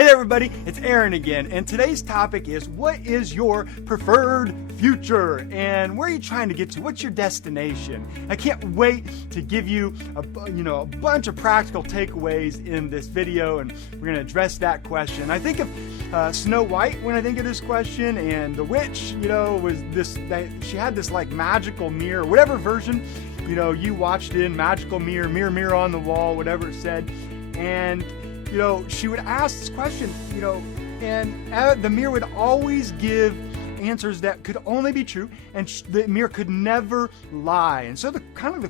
Hey there, everybody, it's Aaron again, and today's topic is, what is your preferred future? And where are you trying to get to? What's your destination? I can't wait to give you a bunch of practical takeaways in this video, and we're going to address that question. I think of Snow White when I think of this question, and the witch, she had this like magical mirror, whatever version, you watched in, magical mirror, mirror, mirror on the wall, whatever it said, and she would ask this question, and the mirror would always give answers that could only be true, and the mirror could never lie. And so the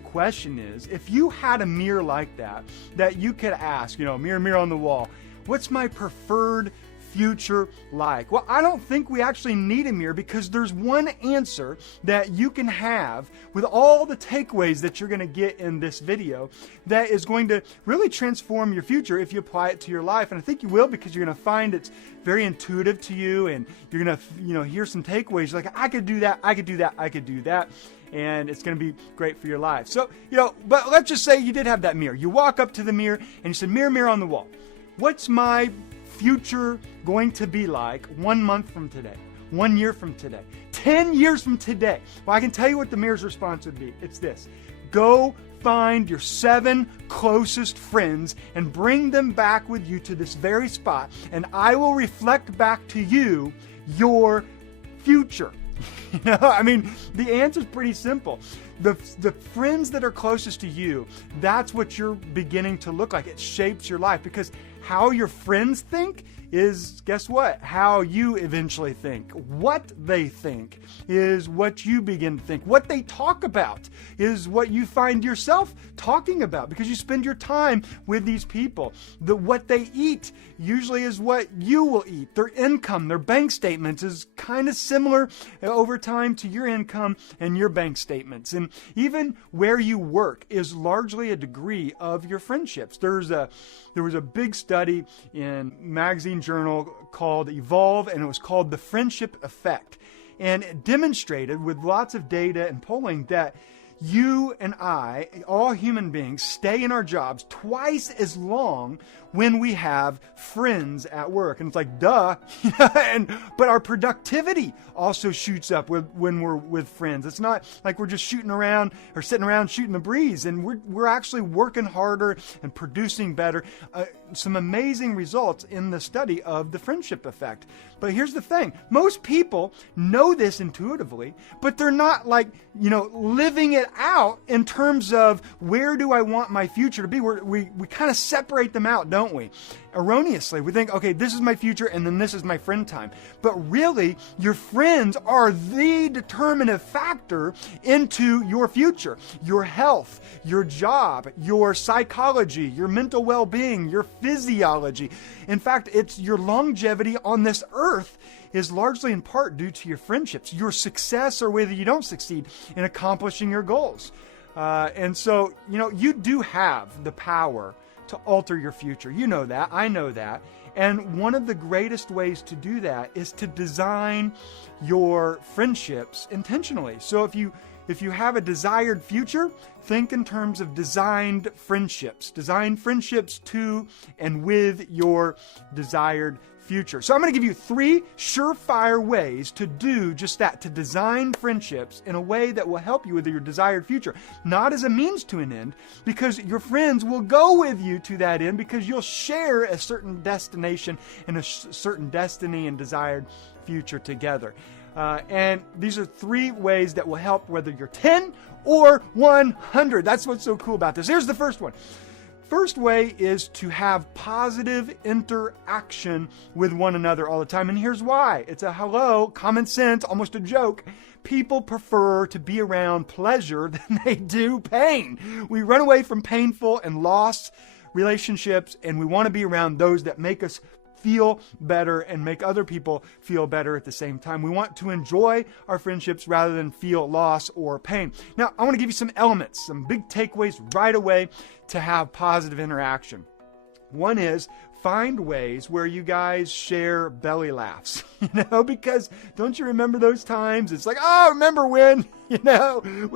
question is, if you had a mirror like that you could ask, mirror, mirror on the wall, what's my preferred future like? Well, I don't think we actually need a mirror, because there's one answer that you can have with all the takeaways that you're going to get in this video that is going to really transform your future if you apply it to your life. And I think you will, because you're going to find it's very intuitive to you, and you're going to hear some takeaways like, I could do that, I could do that, I could do that. And it's going to be great for your life. So, but let's just say you did have that mirror. You walk up to the mirror and you said, mirror, mirror on the wall, what's my future going to be like 1 month from today, 1 year from today, 10 years from today? Well, I can tell you what the mirror's response would be. It's this: go find your 7 closest friends and bring them back with you to this very spot, and I will reflect back to you your future. The answer's pretty simple. The friends that are closest to you, that's what you're beginning to look like. It shapes your life, because how your friends think is, guess what? How you eventually think. What they think is what you begin to think. What they talk about is what you find yourself talking about, because you spend your time with these people. What they eat usually is what you will eat. Their income, their bank statements is kind of similar over time to your income and your bank statements. And even where you work is largely a degree of your friendships. There was a big study in magazine journal called Evolve, and it was called The Friendship Effect. And it demonstrated with lots of data and polling that you and I, all human beings, stay in our jobs twice as long when we have friends at work. And it's like, duh. But our productivity also shoots up when we're with friends. It's not like we're just shooting around or sitting around shooting the breeze. And we're actually working harder and producing better. Some amazing results in the study of the friendship effect. But here's the thing. Most people know this intuitively, but they're not living it out in terms of, where do I want my future to be? We kind of separate them out, don't we? Erroneously, we think, okay, this is my future, and then this is my friend time. But really, your friends are the determinative factor into your future. Your health, your job, your psychology, your mental well-being, your physiology. In fact, it's your longevity on this earth is largely in part due to your friendships, your success or whether you don't succeed in accomplishing your goals. And so, you do have the power to alter your future. You know that. I know that. And one of the greatest ways to do that is to design your friendships intentionally. So if you have a desired future, think in terms of designed friendships. Design friendships to and with your desired future. So I'm going to give you 3 surefire ways to do just that, to design friendships in a way that will help you with your desired future. Not as a means to an end, because your friends will go with you to that end, because you'll share a certain destination and a certain destiny and desired future together. And these are 3 ways that will help whether you're 10 or 100. That's what's so cool about this. Here's the first one. First way is to have positive interaction with one another all the time. And here's why. It's a common sense, almost a joke. People prefer to be around pleasure than they do pain. We run away from painful and lost relationships, and we want to be around those that make us feel better and make other people feel better at the same time. We want to enjoy our friendships rather than feel loss or pain. Now, I want to give you some elements, some big takeaways right away to have positive interaction. One is, find ways where you guys share belly laughs, because don't you remember those times? It's like, oh, remember when, we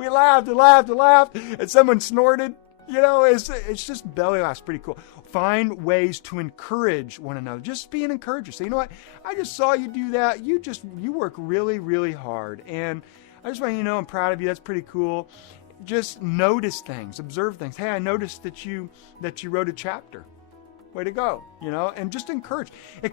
laughed and laughed and laughed and someone snorted? It's just belly laughs, pretty cool. Find ways to encourage one another. Just be an encourager. Say, you know what? I just saw you do that. You work really, really hard. And I just want you to know I'm proud of you. That's pretty cool. Just notice things, observe things. Hey, I noticed that you wrote a chapter. Way to go, and just encourage. A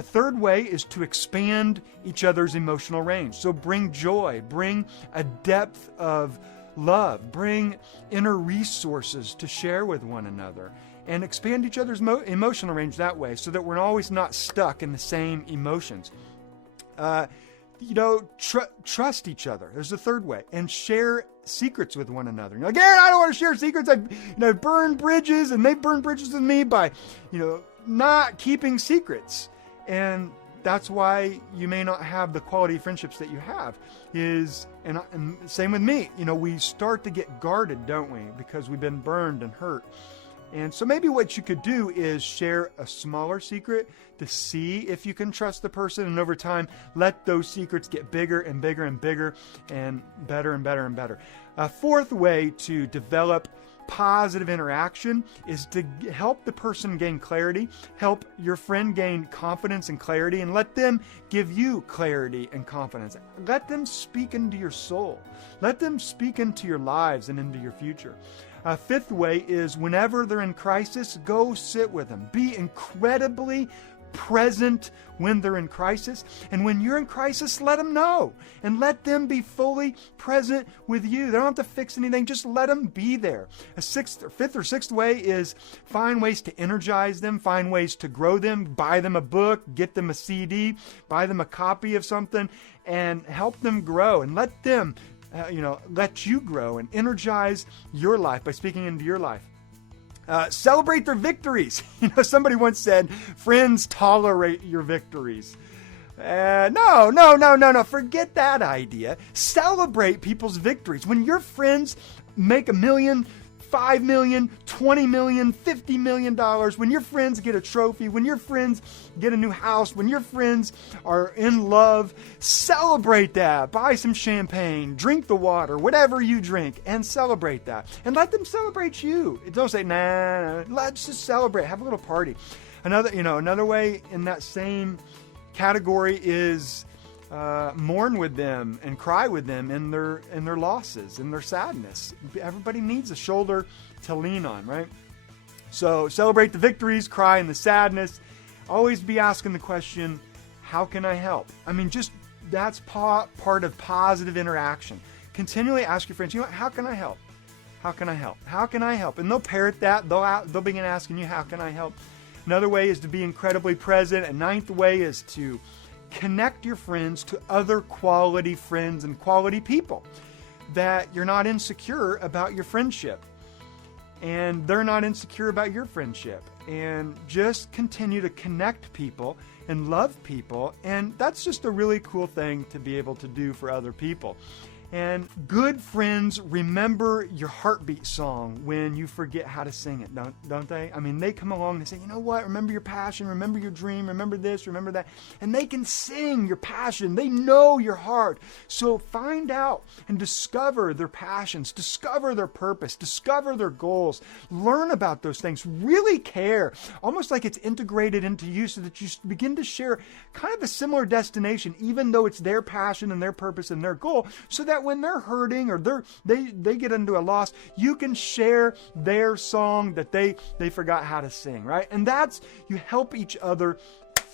third way is to expand each other's emotional range. So bring joy, bring a depth of love, bring inner resources to share with one another, and expand each other's emotional range that way so that we're always not stuck in the same emotions. Trust each other. There's a third way. And share secrets with one another. You're like, Aaron, I don't want to share secrets. I've burned bridges, and they've burned bridges with me by, not keeping secrets. And that's why you may not have the quality of friendships that you have. And same with me. We start to get guarded, don't we? Because we've been burned and hurt. And so maybe what you could do is share a smaller secret to see if you can trust the person. And over time, let those secrets get bigger and bigger and bigger and better and better and better. A fourth way to develop positive interaction is to help the person gain clarity, help your friend gain confidence and clarity, and let them give you clarity and confidence. Let them speak into your soul. Let them speak into your lives and into your future. A fifth way is whenever they're in crisis, go sit with them. Be incredibly present when they're in crisis. And when you're in crisis, let them know. And let them be fully present with you. They don't have to fix anything. Just let them be there. A fifth or sixth way is find ways to energize them, find ways to grow them, buy them a book, get them a CD, buy them a copy of something, and help them grow. And let them let you grow and energize your life by speaking into your life. Celebrate their victories. Somebody once said, friends tolerate your victories. No. Forget that idea. Celebrate people's victories. When your friends make $1 million, $5 million, $20 million, $50 million, when your friends get a trophy, when your friends get a new house, when your friends are in love, celebrate that. Buy some champagne, drink the water, whatever you drink, and celebrate that. And let them celebrate you. Don't say, nah, let's just celebrate. Have a little party. Another way in that same category is mourn with them and cry with them in their losses, in their sadness. Everybody needs a shoulder to lean on, right? So celebrate the victories, cry in the sadness. Always be asking the question, how can I help? That's part of positive interaction. Continually ask your friends, how can I help? How can I help? How can I help? And they'll parrot that. They'll begin asking you, how can I help? Another way is to be incredibly present. A ninth way is to connect your friends to other quality friends and quality people, that you're not insecure about your friendship and they're not insecure about your friendship, and just continue to connect people and love people. And that's just a really cool thing to be able to do for other people. And good friends remember your heartbeat song when you forget how to sing it, don't they? They come along and say, you know what? Remember your passion, remember your dream, remember this, remember that. And they can sing your passion. They know your heart. So find out and discover their passions, discover their purpose, discover their goals. Learn about those things. Really care. Almost like it's integrated into you so that you begin to share kind of a similar destination, even though it's their passion and their purpose and their goal, so that when they're hurting or they get into a loss, you can share their song that they forgot how to sing, right? And you help each other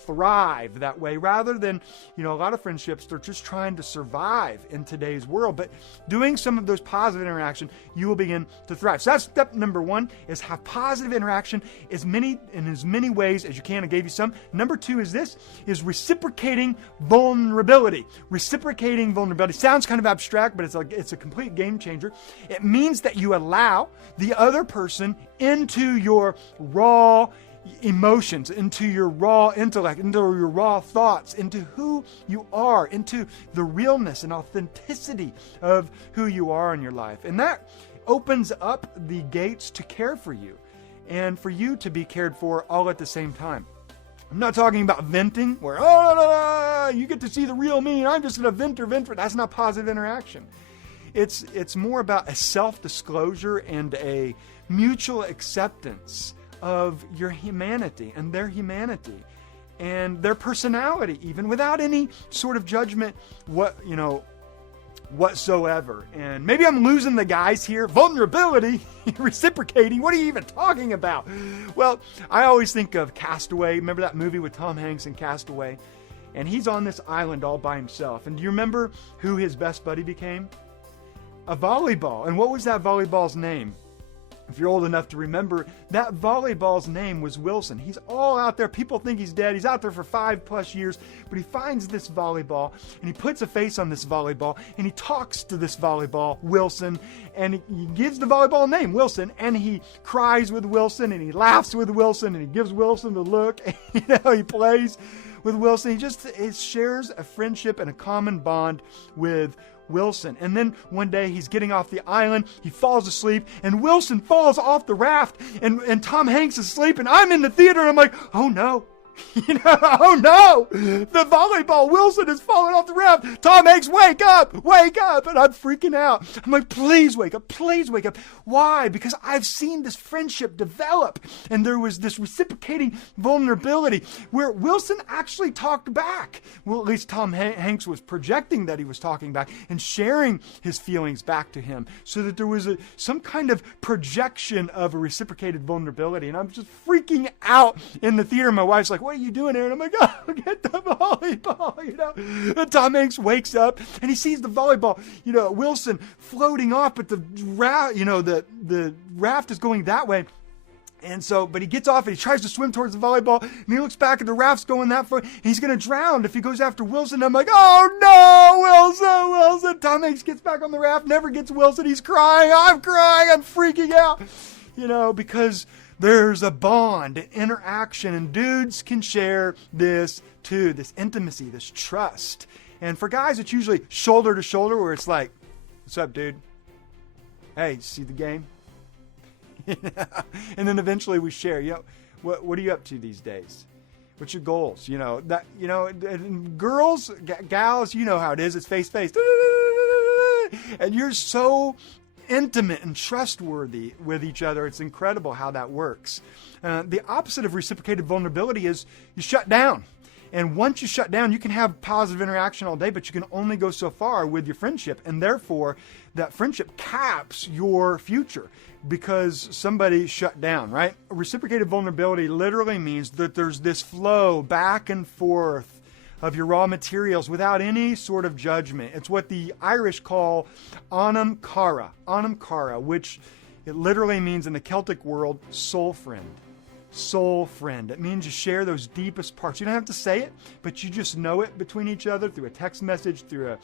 thrive that way, rather than, a lot of friendships, they're just trying to survive in today's world. But doing some of those positive interaction, you will begin to thrive. So that's step number one, is have positive interaction in as many ways as you can. I gave you some. Number two is reciprocating vulnerability. Reciprocating vulnerability sounds kind of abstract, but it's a complete game changer. It means that you allow the other person into your raw emotions, into your raw intellect, into your raw thoughts, into who you are, into the realness and authenticity of who you are in your life. And that opens up the gates to care for you and for you to be cared for all at the same time. I'm not talking about venting where, you get to see the real me and I'm just going to vent. That's not positive interaction. It's more about a self-disclosure and a mutual acceptance of your humanity and their humanity and their personality, even without any sort of judgment whatsoever. And maybe I'm losing the guys here. Vulnerability, reciprocating, what are you even talking about? Well, I always think of Castaway. Remember that movie with Tom Hanks and Castaway? And he's on this island all by himself. And do you remember who his best buddy became? A volleyball. And what was that volleyball's name? If you're old enough to remember, that volleyball's name was Wilson. He's all out there. People think he's dead. He's out there for 5+ years. But he finds this volleyball, and he puts a face on this volleyball, and he talks to this volleyball, Wilson, and he gives the volleyball a name, Wilson, and he cries with Wilson, and he laughs with Wilson, and he gives Wilson the look. He plays with Wilson. He shares a friendship and a common bond with Wilson. And then one day he's getting off the island, he falls asleep, and Wilson falls off the raft, and Tom Hanks is asleep, and I'm in the theater, and I'm like, oh no. Oh no! The volleyball Wilson has fallen off the raft. Tom Hanks, wake up! Wake up! And I'm freaking out. I'm like, please wake up. Please wake up. Why? Because I've seen this friendship develop. And there was this reciprocating vulnerability where Wilson actually talked back. Well, at least Tom Hanks was projecting that he was talking back and sharing his feelings back to him, so that there was some kind of projection of a reciprocated vulnerability. And I'm just freaking out in the theater. My wife's like, what are you doing here? And I'm like, oh, get the volleyball, And Tom Hanks wakes up and he sees the volleyball, Wilson floating off, but the raft, the raft is going that way. And so, but he gets off and he tries to swim towards the volleyball, and he looks back and the raft's going that far, and he's going to drown if he goes after Wilson. I'm like, oh no, Wilson. Tom Hanks gets back on the raft, never gets Wilson. He's crying. I'm crying. I'm freaking out, because there's a bond, an interaction, and dudes can share this too, this intimacy, this trust. And for guys, it's usually shoulder to shoulder, where it's like, what's up, dude? Hey, see the game? And then eventually we share, what are you up to these days? What's your goals? Girls, gals, you know how it is. It's face to face. And you're so intimate and trustworthy with each other. It's incredible how that works. The opposite of reciprocated vulnerability is you shut down. And once you shut down, you can have positive interaction all day, but you can only go so far with your friendship. And therefore, that friendship caps your future because somebody shut down, right? Reciprocated vulnerability literally means that there's this flow back and forth of your raw materials without any sort of judgment. It's what the Irish call anam cara, which it literally means in the Celtic world, soul friend. Soul friend. It means you share those deepest parts. You don't have to say it, but you just know it between each other through a text message, through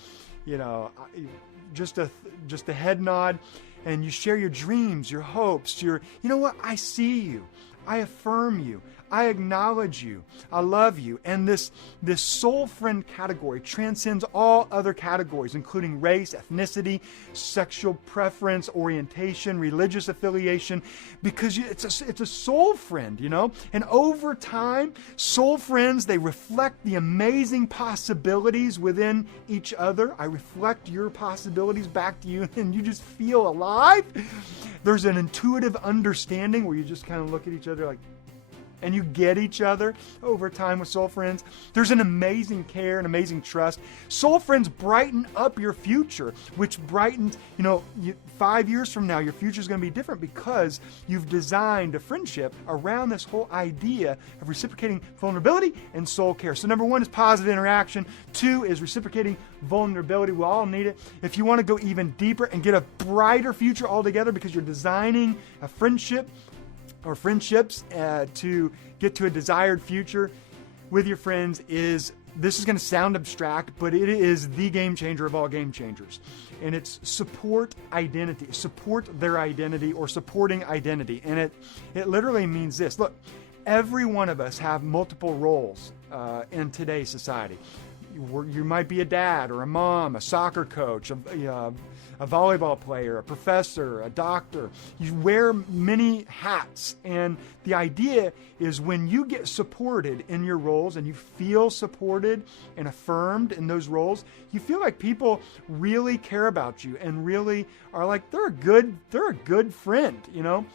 just a head nod, and you share your dreams, your hopes, I see you. I affirm you. I acknowledge you. I love you. And this soul friend category transcends all other categories, including race, ethnicity, sexual preference, orientation, religious affiliation, because it's a soul friend, And over time, soul friends, they reflect the amazing possibilities within each other. I reflect your possibilities back to you, and you just feel alive. There's an intuitive understanding where you just kind of look at each other like, and you get each other over time with soul friends. There's an amazing care and amazing trust. Soul friends brighten up your future, which brightens, 5 years from now, your future is going to be different because you've designed a friendship around this whole idea of reciprocating vulnerability and soul care. So number 1 is positive interaction. 2 is reciprocating vulnerability. We all need it. If you want to go even deeper and get a brighter future altogether because you're designing a friendship or friendships to get to a desired future with your friends, this is going to sound abstract, but it is the game changer of all game changers. And it's support identity, support their identity, or supporting identity. And it literally means this. Look, every one of us have multiple roles in today's society. You might be a dad or a mom, a soccer coach, a volleyball player, a professor, a doctor. You wear many hats. And the idea is when you get supported in your roles and you feel supported and affirmed in those roles, you feel like people really care about you and really are like, they're a good friend, you know?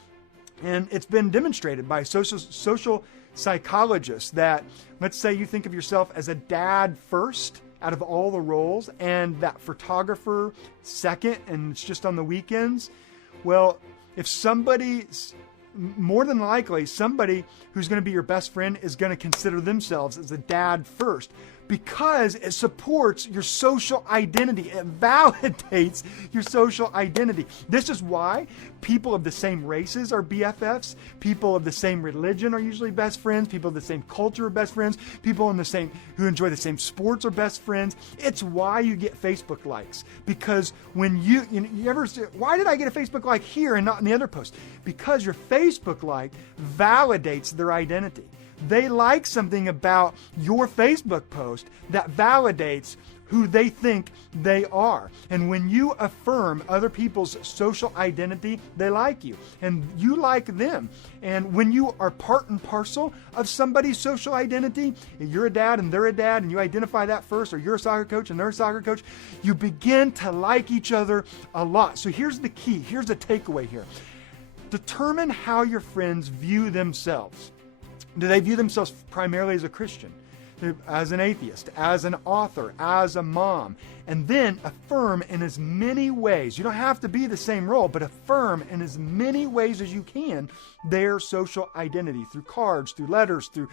And it's been demonstrated by social psychologists that, let's say you think of yourself as a dad first out of all the roles and that photographer second, and it's just on the weekends. Well, if more than likely, somebody who's going to be your best friend is going to consider themselves as a dad first, because it supports your social identity. It validates your social identity. This is why people of the same races are BFFs. People of the same religion are usually best friends. People of the same culture are best friends. People who enjoy the same sports are best friends. It's why you get Facebook likes. Because when you ever say, why did I get a Facebook like here and not in the other post? Because your Facebook like validates their identity. They like something about your Facebook post that validates who they think they are. And when you affirm other people's social identity, they like you and you like them. And when you are part and parcel of somebody's social identity, you're a dad and they're a dad, and you identify that first, or you're a soccer coach and they're a soccer coach, you begin to like each other a lot. So here's the key. Here's the takeaway here. Determine how your friends view themselves. Do they view themselves primarily as a Christian, as an atheist, as an author, as a mom? And then affirm in as many ways, you don't have to be the same role, but affirm in as many ways as you can their social identity, through cards, through letters, through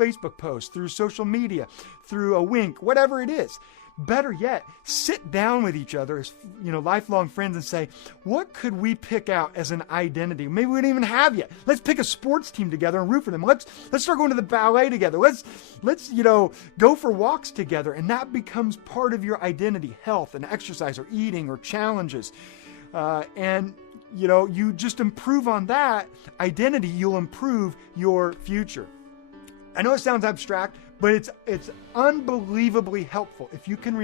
Facebook posts, through social media, through a wink, whatever it is. Better yet, sit down with each other as lifelong friends and say, what could we pick out as an identity? Maybe we don't even have yet. Let's pick a sports team together and root for them. Let's start going to the ballet together. Let's go for walks together, and that becomes part of your identity, health and exercise or eating or challenges. You just improve on that identity, you'll improve your future. I know it sounds abstract, but it's unbelievably helpful if you can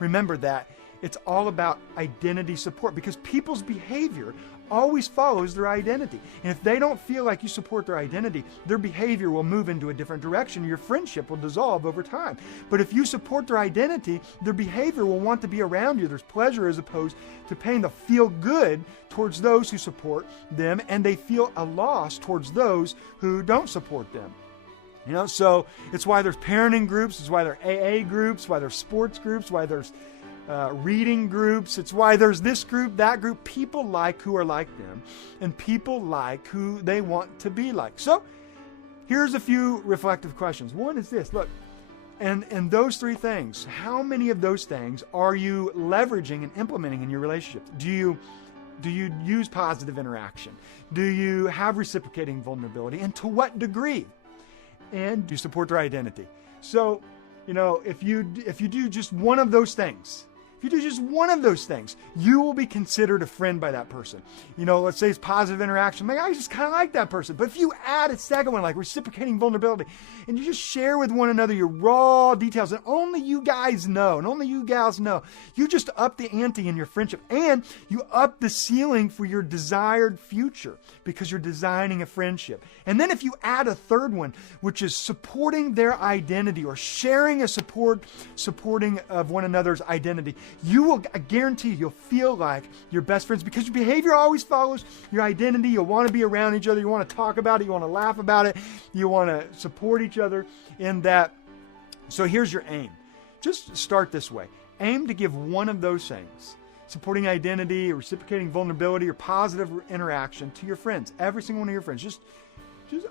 remember that it's all about identity support, because people's behavior always follows their identity. And if they don't feel like you support their identity, their behavior will move into a different direction. Your friendship will dissolve over time. But if you support their identity, their behavior will want to be around you. There's pleasure as opposed to pain. They'll feel good towards those who support them, and they feel a loss towards those who don't support them. So it's why there's parenting groups, it's why there are AA groups, why there's sports groups, why there's reading groups. It's why there's this group, that group. People like who are like them, and people like who they want to be like. So here's a few reflective questions. One is this, look, and those three things, how many of those things are you leveraging and implementing in your relationships? Do you use positive interaction? Do you have reciprocating vulnerability? And to what degree? And do you support their identity? So, if you do just one of those things, you will be considered a friend by that person. Let's say it's positive interaction. I just kind of like that person. But if you add a second one, like reciprocating vulnerability, and you just share with one another your raw details that only you guys know and only you gals know, you just up the ante in your friendship, and you up the ceiling for your desired future because you're designing a friendship. And then if you add a third one, which is supporting their identity or sharing a supporting of one another's identity, I guarantee you'll feel like you're best friends, because your behavior always follows your identity. You'll want to be around each other. You want to talk about it. You want to laugh about it. You want to support each other in that. So here's your aim. Just start this way. Aim to give one of those things, supporting identity, or reciprocating vulnerability, or positive interaction, to your friends. Every single one of your friends. Just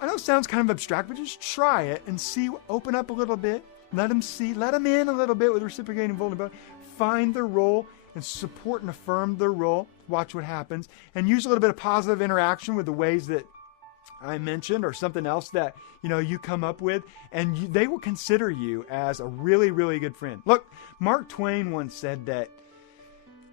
I know it sounds kind of abstract, but just try it and see. Open up a little bit. Let them in a little bit with reciprocating vulnerability. Find their role and support and affirm their role. Watch what happens. And use a little bit of positive interaction with the ways that I mentioned, or something else that you come up with, and they will consider you as a really, really good friend. Look, Mark Twain once said that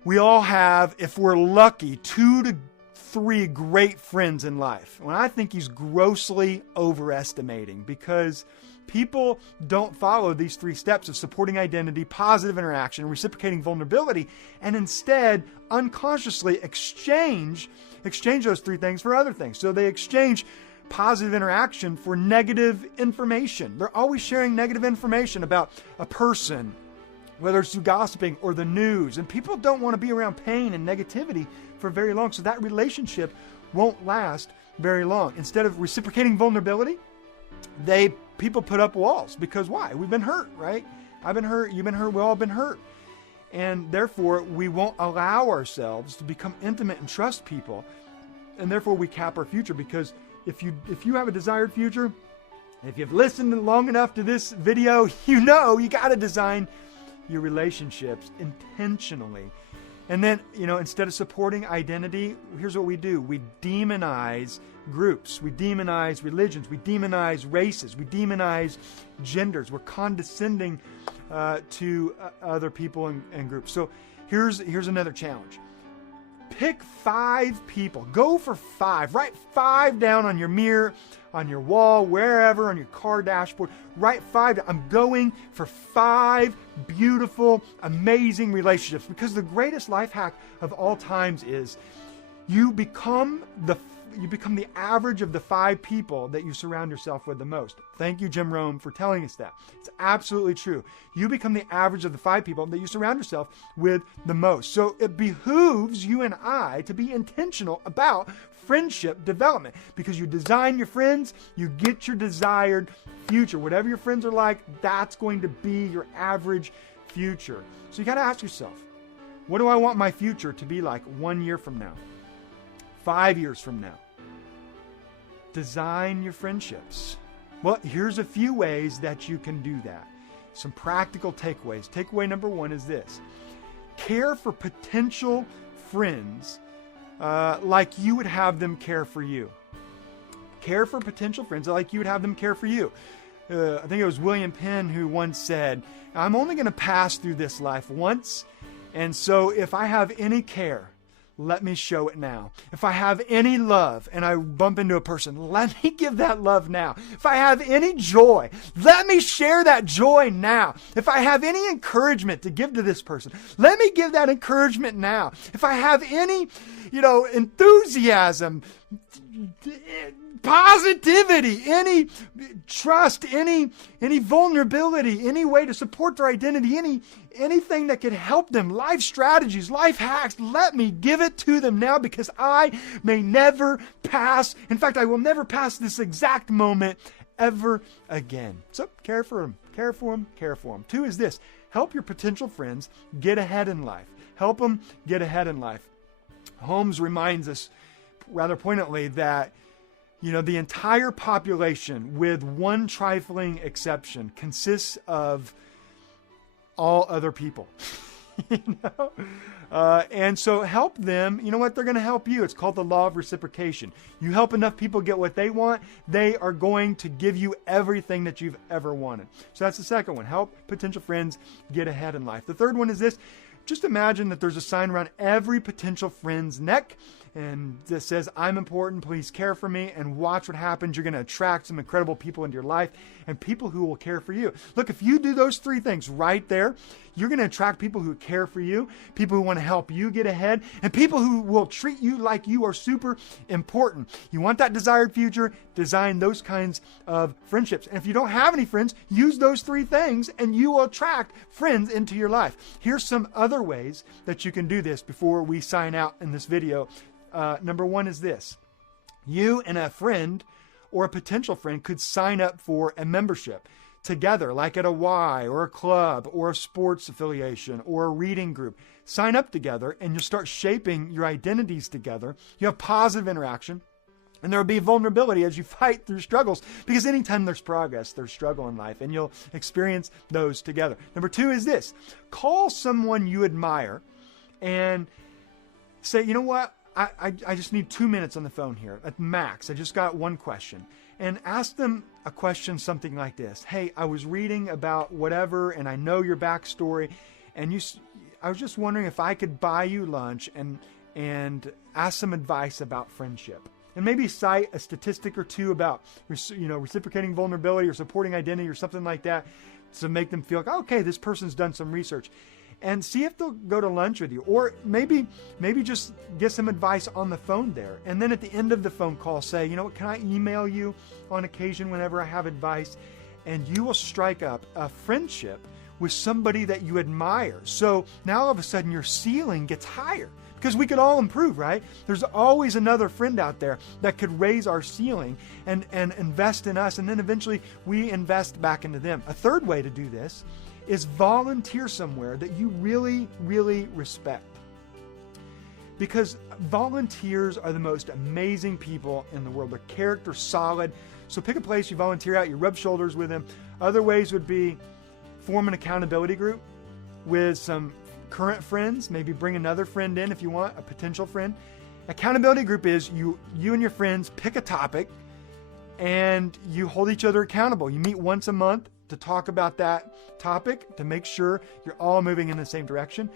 we all have, if we're lucky, 2 to 3 great friends in life. Well, I think he's grossly overestimating, because people don't follow these 3 steps of supporting identity, positive interaction, reciprocating vulnerability, and instead unconsciously exchange those 3 things for other things. So they exchange positive interaction for negative information. They're always sharing negative information about a person, whether it's through gossiping or the news. And people don't want to be around pain and negativity for very long. So that relationship won't last very long. Instead of reciprocating vulnerability, people put up walls. Because why? We've been hurt, right? I've been hurt. You've been hurt. We've all been hurt. And therefore, we won't allow ourselves to become intimate and trust people. And therefore, we cap our future. Because if you have a desired future, if you've listened long enough to this video, you know you got to design your relationships intentionally. And then, instead of supporting identity, here's what we do. We demonize groups. We demonize religions. We demonize races. We demonize genders. We're condescending to other people and groups. So here's another challenge. Pick 5 people. Go for 5. Write 5 down on your mirror, on your wall, wherever, on your car dashboard. Write 5 down. I'm going for 5 beautiful, amazing relationships. Because the greatest life hack of all times is you become the average of the 5 people that you surround yourself with the most. Thank you, Jim Rome, for telling us that. It's absolutely true. You become the average of the 5 people that you surround yourself with the most. So it behooves you and I to be intentional about friendship development, because you design your friends, you get your desired future. Whatever your friends are like, that's going to be your average future. So you got to ask yourself, what do I want my future to be like 1 year from now? 5 years from now? Design your friendships. Well, here's a few ways that you can do that. Some practical takeaways. Takeaway number 1 is this. Care for potential friends like you would have them care for you. Care for potential friends like you would have them care for you. I think it was William Penn who once said, I'm only going to pass through this life once, and so if I have any care, let me show it now. If I have any love and I bump into a person, let me give that love now. If I have any joy, let me share that joy now. If I have any encouragement to give to this person, let me give that encouragement now. If I have any, enthusiasm, positivity, any trust, any vulnerability, any way to support their identity, anything that could help them, life strategies, life hacks, let me give it to them now, because I may never pass. In fact, I will never pass this exact moment ever again. So care for them, care for them, care for them. 2 is this. Help your potential friends get ahead in life. Help them get ahead in life. Holmes reminds us rather poignantly that the entire population, with one trifling exception, consists of all other people. And so help them. You know what? They're going to help you. It's called the law of reciprocation. You help enough people get what they want, they are going to give you everything that you've ever wanted. So that's the second one. Help potential friends get ahead in life. The third one is this. Just imagine that there's a sign around every potential friend's neck, and this says, I'm important, please care for me, and watch what happens. You're going to attract some incredible people into your life, and people who will care for you. Look, if you do those 3 things right there, you're going to attract people who care for you, people who want to help you get ahead, and people who will treat you like you are super important. You want that desired future, design those kinds of friendships. And if you don't have any friends, use those 3 things, and you will attract friends into your life. Here's some other ways that you can do this before we sign out in this video. Number 1 is this. You and a friend or a potential friend could sign up for a membership together, like at a Y or a club or a sports affiliation or a reading group. Sign up together and you'll start shaping your identities together. You have positive interaction, and there will be vulnerability as you fight through struggles, because anytime there's progress, there's struggle in life, and you'll experience those together. Number 2 is this. Call someone you admire and say, you know what? I just need 2 minutes on the phone here at max. I just got one question. And ask them a question something like this. Hey, I was reading about whatever, and I know your backstory, and I was just wondering if I could buy you lunch and ask some advice about friendship. and maybe cite a statistic or two about, reciprocating vulnerability or supporting identity or something like that to make them feel like, okay, this person's done some research. And see if they'll go to lunch with you, or maybe just get some advice on the phone there. And then at the end of the phone call, say, you know what, can I email you on occasion whenever I have advice? And you will strike up a friendship with somebody that you admire. So now all of a sudden your ceiling gets higher, because we could all improve, right? There's always another friend out there that could raise our ceiling and invest in us, and then eventually we invest back into them. A third way to do this is volunteer somewhere that you really, really respect. Because volunteers are the most amazing people in the world. Their character's solid. So pick a place you volunteer at, you rub shoulders with them. Other ways would be form an accountability group with some current friends. Maybe bring another friend in if you want, a potential friend. Accountability group is you and your friends pick a topic and you hold each other accountable. You meet once a month to talk about that topic to make sure you're all moving in the same direction.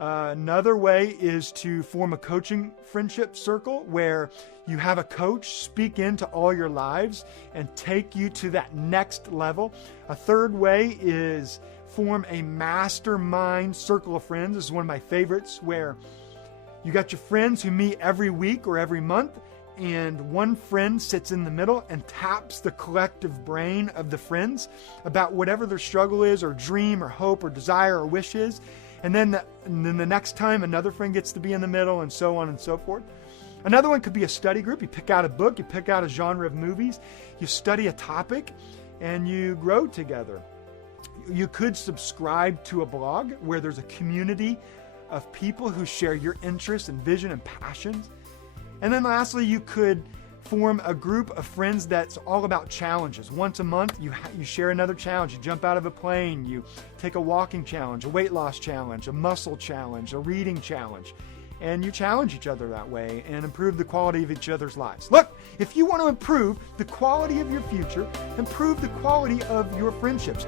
Another way is to form a coaching friendship circle where you have a coach speak into all your lives and take you to that next level. A third way is form a mastermind circle of friends. This is one of my favorites, where you got your friends who meet every week or every month, and one friend sits in the middle and taps the collective brain of the friends about whatever their struggle is, or dream, or hope, or desire, or wish is. And then the next time another friend gets to be in the middle, and so on and so forth. Another one could be a study group. You pick out a book, you pick out a genre of movies, you study a topic, and you grow together. You could subscribe to a blog where there's a community of people who share your interests and vision and passions. And then lastly, you could form a group of friends that's all about challenges. Once a month, you share another challenge. You jump out of a plane, you take a walking challenge, a weight loss challenge, a muscle challenge, a reading challenge. And you challenge each other that way and improve the quality of each other's lives. Look, if you want to improve the quality of your future, improve the quality of your friendships.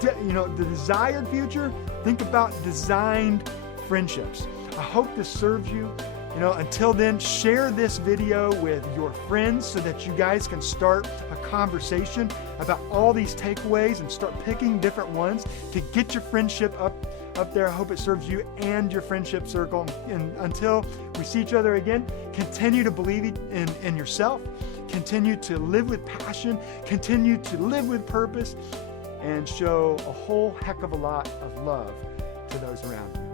The desired future, think about designed friendships. I hope this serves you. Until then, share this video with your friends so that you guys can start a conversation about all these takeaways and start picking different ones to get your friendship up there. I hope it serves you and your friendship circle. And until we see each other again, continue to believe in yourself, continue to live with passion, continue to live with purpose, and show a whole heck of a lot of love to those around you.